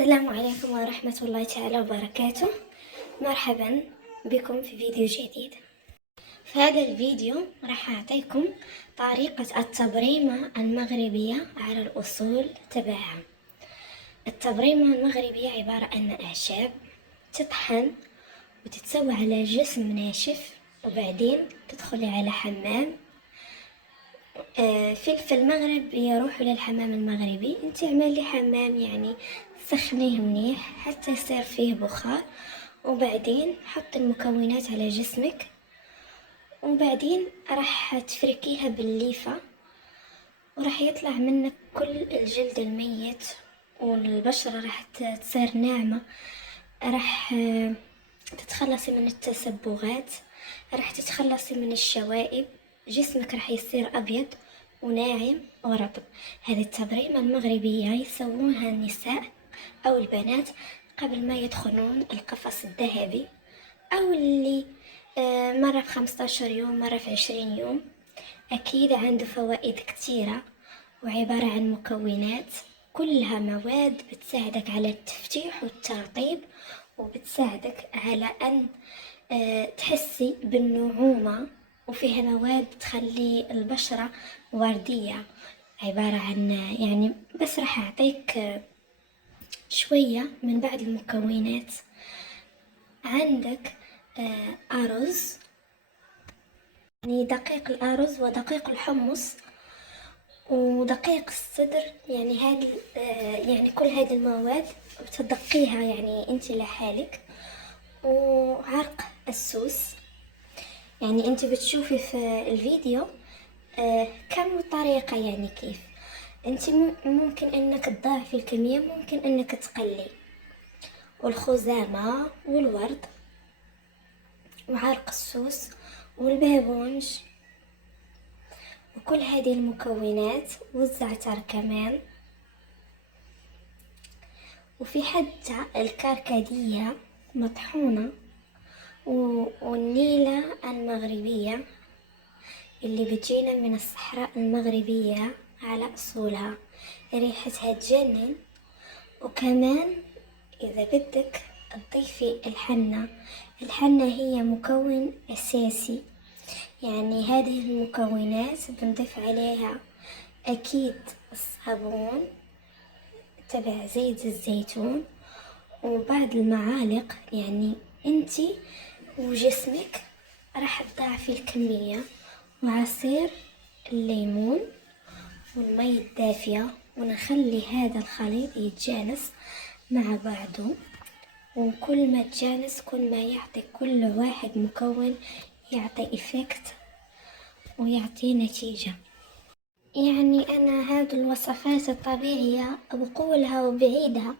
السلام عليكم ورحمة الله تعالى وبركاته. مرحبا بكم في فيديو جديد. في هذا الفيديو راح أعطيكم طريقة التبريمة المغربية على الأصول تبعها. التبريمة المغربية عبارة عن أعشاب تطحن وتتسوى على جسم ناشف، وبعدين تدخلي على حمام. في المغرب يروحوا للحمام المغربي. انت اعملي حمام يعني سخنيه منيح حتى يصير فيه بخار، وبعدين حط المكونات على جسمك، وبعدين راح تفركيها بالليفة، وراح يطلع منك كل الجلد الميت، والبشرة راح تصير ناعمة. راح تتخلصي من التسبغات، راح تتخلصي من الشوائب، جسمك راح يصير أبيض وناعم ورطب. هذه التبريمة المغربية يسوونها النساء أو البنات قبل ما يدخلون القفص الذهبي، أو اللي مرة في 15 يوم، مرة في 20 يوم. أكيد عنده فوائد كتيرة، وعبارة عن مكونات كلها مواد بتساعدك على التفتيح والترطيب، وبتساعدك على أن تحسي بالنعومة، وفيها مواد تخلي البشرة وردية. عبارة عن يعني بس راح أعطيك شوية من بعض المكونات. عندك أرز، يعني دقيق الأرز ودقيق الحمص ودقيق الصدر، يعني هذه يعني كل هذه المواد بتدقيها يعني انت لحالك. وعرق السوس، يعني انت بتشوفي في الفيديو كم طريقة، يعني كيف انت ممكن انك تضاعفي الكمية، ممكن انك تقلي. والخزامة والورد وعرق السوس والبابونج، وكل هذه المكونات والزعتر كمان. وفي حتى الكركدية مطحونة، والنيلة المغربية اللي بتجينا من الصحراء المغربية على أصولها، ريحتها تجنن. وكمان إذا بدك تضيفي الحنة هي مكون أساسي، يعني هذه المكونات بنضيف عليها أكيد الصابون تبع زيت الزيتون، وبعض المعالق، يعني انتي وجسمك راح تضاعفي الكمية. وعصير الليمون والمي الدافية، ونخلي هذا الخليط يتجانس مع بعضه، وكل ما تجانس كل ما يعطي كل واحد مكون يعطي إفكت ويعطي نتيجة. يعني أنا هذه الوصفات الطبيعية بقولها وبعيدها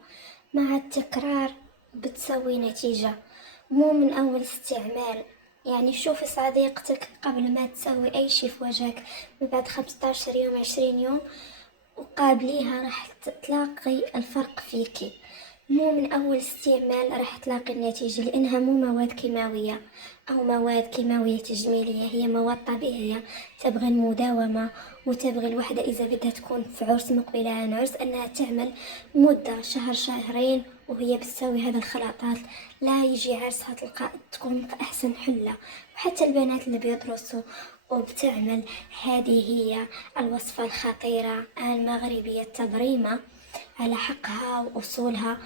مع التكرار بتسوي نتيجة، مو من أول استعمال. يعني شوفي صديقتك قبل ما تسوي أي شي في وجهك، من بعد 15 يوم 20 يوم، وقابليها راح تلاقي الفرق فيكي. مو من أول استعمال راح تلاقي النتيجة، لأنها مو مواد كيماوية أو مواد كيماوية تجميلية، هي مواد طبيعية تبغي المداومة، وتبغي الوحدة إذا بدها تكون في عرس مقبلة على عرس أنها تعمل مدة شهر شهرين وهي بتسوي هذا الخلطات، لا يجي عرسها تلقى تكون في أحسن حلة. وحتى البنات اللي بيدرسوا وبتعمل، هذه هي الوصفة الخطيرة المغربية التبريمة على حقها وأصولها.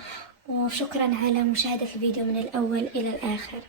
وشكرا على مشاهدة الفيديو من الأول إلى الآخر.